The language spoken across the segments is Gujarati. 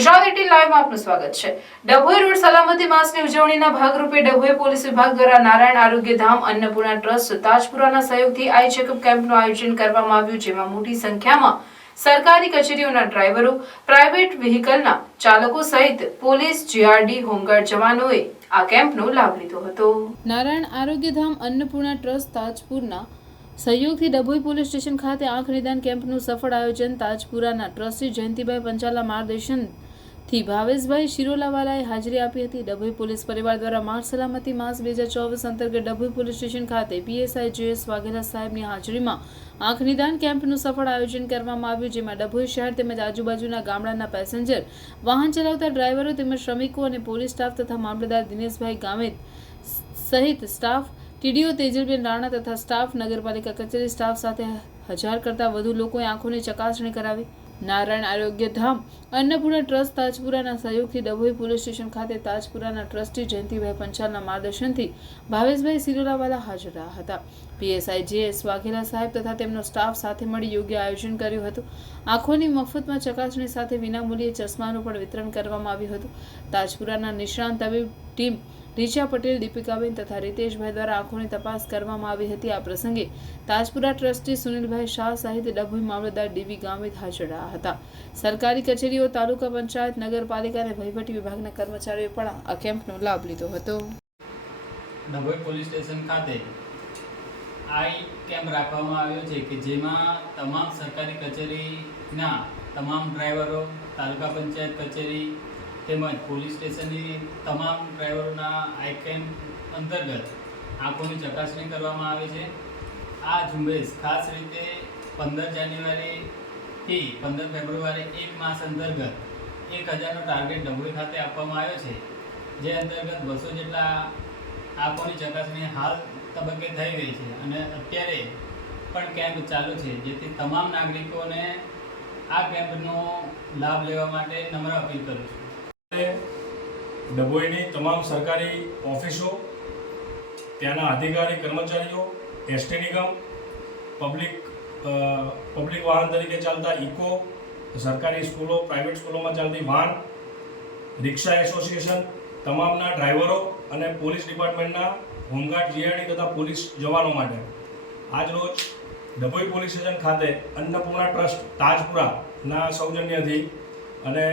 ગુજરાત 18 લાઈવમાં આપનું સ્વાગત છે। ડભોઈ રોડ સલામતી માસની ઉજવણીના ભાગરૂપે ડભોઈ પોલીસ વિભાગ દ્વારા નારાયણ આરોગ્ય ધામ અન્નપૂર્ણા ટ્રસ્ટ તાજપુરાના સહયોગથી આઈ ચેકઅપ કેમ્પનું આયોજન કરવામાં આવ્યું, જેમાં મોટી સંખ્યામાં સરકારી કચેરીઓના ડ્રાઈવરો, પ્રાઇવેટ વ્હીકલના ચાલકો સહિત પોલીસ, જીઆરડી, હોમગાર્ડ જવાનોએ આ કેમ્પનો લાભ લીધો હતો। નારાયણ આરોગ્ય ધામ અન્નપૂર્ણા ટ્રસ્ટ તાજપુરના સહયોગથી ડભોઈ પોલીસ સ્ટેશન ખાતે આંખ નિદાન કેમ્પનું સફળ આયોજન તાજપુરાના ટ્રસ્ટી જયંતિભાઈ પંચાલા માર્ગદર્શનથી ભાવેશભાઈ શિરોલાવાલાએ હાજરી આપી હતી। ડભોઈ પોલીસ પરિવાર દ્વારા માર્ગ સલામતી માસ 2024 અંતર્ગત ડભોઈ પોલીસ સ્ટેશન ખાતે પીએસઆઈ JS વાઘેલા સાહેબની હાજરીમાં આંખ નિદાન કેમ્પનું સફળ આયોજન કરવામાં આવ્યું, જેમાં ડભોઈ શહેર તેમજ આજુબાજુના ગામડાના પેસેન્જર, વાહન ચલાવતા ડ્રાઈવરો તેમજ શ્રમિકો અને પોલીસ સ્ટાફ તથા મામલતદાર દિનેશભાઈ ગામિત સહિત સ્ટાફ, ટીડીઓ તેજલબેન રાણા તથા સ્ટાફ, નગરપાલિકા કચેરી સ્ટાફ સાથે 1000 કરતાં વધુ લોકોએ આંખોની ચકાસણી કરાવી। નારાયણ આરોગ્ય ધામ અન્નપૂર્ણા ટ્રસ્ટ તાજપુરાના સહયોગથી ડભોઈ પોલીસ સ્ટેશન ખાતે તાજપુરાના ટ્રસ્ટી જયંતિભાઈ પંચાલના માર્ગદર્શનથી ભાવેશભાઈ સિરોલાવાલા હાજર રહ્યા હતા। પીએસઆઈ JS વાઘેલા સાહેબ તથા તેમનો સ્ટાફ સાથે મળી યોગ્ય આયોજન કર્યું હતું। આંખોની મફતમાં ચકાસણી સાથે વિનામૂલ્યે ચશ્માનું પણ વિતરણ કરવામાં આવ્યું હતું। તાજપુરાના નિષ્ણાંત તબીબ ટીમ રીચા પટેલ, દીપિકાબેન તથા રીતેશભાઈ દ્વારા આંખોની તપાસ કરવામાં આવી હતી। આ પ્રસંગે તાજપુરા ટ્રસ્ટી સુનિલભાઈ શાહ સહિત ડભોઈ મામલતદાર DV ગામિત હાજર રહ્યા હતા। સરકારી કચેરીઓ, તાલુકા પંચાયત, નગરપાલિકા અને વહીવટી વિભાગના કર્મચારીઓએ પણ આ કેમ્પનો લાભ લીધો હતો। ડભોઈ પોલીસ સ્ટેશન ખાતે આઈ કેમ્પ રાખવામાં આવ્યો છે કે જેમાં તમામ સરકારી કચેરીના તમામ ડ્રાઈવરો, તાલુકા પંચાયત કચેરી તેમજ પોલીસ સ્ટેશનની તમામ ડ્રાઈવરોના આઈ કેમ્પ અંતર્ગત આંખોની ચકાસણી કરવામાં આવે છે। આ ઝુંબેશ ખાસ રીતે 15 જાન્યુઆરીથી 15 ફેબ્રુઆરી 1 માસ અંતર્ગત 1000નો ટાર્ગેટ ડભોઈ ખાતે આપવામાં આવ્યો છે, જે અંતર્ગત 200 જેટલા આંખોની ચકાસણી હાલ તબક્કે થઈ ગઈ છે અને અત્યારે પણ કેમ્પ ચાલુ છે, જેથી તમામ નાગરિકોને આ કેમ્પનો લાભ લેવા માટે નમ્ર અપીલ કરું છું। ડભોઈની તમામ સરકારી ઓફિસો, ત્યાંના અધિકારી કર્મચારીઓ, એસટી નિગમ, પબ્લિક વાહન તરીકે ચાલતા ઇકો, સરકારી સ્કૂલો, પ્રાઇવેટ સ્કૂલોમાં ચાલતી વાહન, રિક્ષા એસોસિએશન, તમામના ડ્રાઈવરો અને પોલીસ ડિપાર્ટમેન્ટના હોમગાર્ડ, જીઆરડી તથા પોલીસ જવાનો માટે આજરોજ ડભોઈ પોલીસ સ્ટેશન ખાતે અન્નપૂર્ણા ટ્રસ્ટ તાજપુરાના સૌજન્યથી અને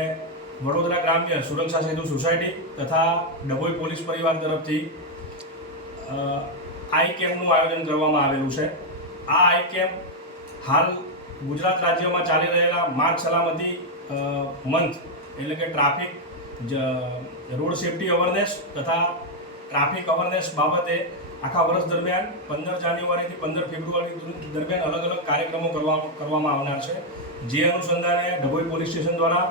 વડોદરા ગ્રામ્ય સુરક્ષા સેતુ સોસાયટી તથા ડભોઈ પોલીસ પરિવાર તરફથી આઈ કેમ્પનું આયોજન કરવામાં આવેલું છે। આ આઈ કેમ્પ હાલ ગુજરાત રાજ્યમાં ચાલી રહેલા માર્ગ સલામતી મંથ એટલે કે ટ્રાફિક, રોડ સેફ્ટી અવેરનેસ તથા ટ્રાફિક અવેરનેસ બાબતે આખા વર્ષ દરમિયાન 15 જાન્યુઆરીથી 15 ફેબ્રુઆરી દરમિયાન અલગ અલગ કાર્યક્રમો કરવામાં આવનાર છે, જે અનુસંધાને ડભોઈ પોલીસ સ્ટેશન દ્વારા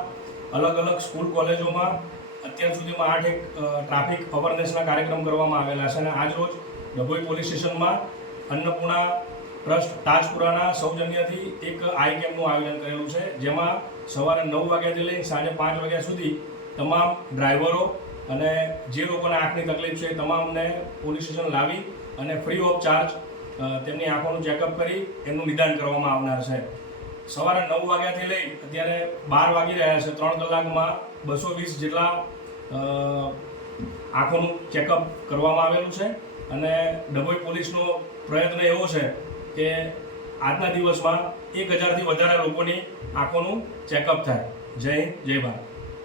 અલગ અલગ સ્કૂલ, કોલેજોમાં અત્યાર સુધીમાં 8 ટ્રાફિક અવેરનેસના કાર્યક્રમ કરવામાં આવેલા છે અને આજરોજ ડભોઈ પોલીસ સ્ટેશનમાં અન્નપૂર્ણા ટ્રસ્ટ તાજપુરાના સૌજન્યથી એક આઈ કેમ્પનું આયોજન કરેલું છે, જેમાં સવારે 9 વાગ્યાથી લઈને 5:30 વાગ્યા સુધી તમામ ડ્રાઈવરો અને જે લોકોને આંખની તકલીફ છે એ તમામને પોલીસ સ્ટેશન લાવી અને ફ્રી ઓફ ચાર્જ તેમની આંખોનું ચેકઅપ કરી એમનું નિદાન કરવામાં આવનાર છે। સવારે 9 વાગ્યાથી લઈ અત્યારે 12 વાગી રહ્યા છે, 3 કલાકમાં 220 જેટલા આંખોનું ચેકઅપ કરવામાં આવેલું છે અને ડભોઈ પોલીસનો પ્રયત્ન એવો છે કે આજના દિવસમાં 1000થી વધારે લોકોની આંખોનું ચેકઅપ થાય। જય હિન્દ, જય ભારત।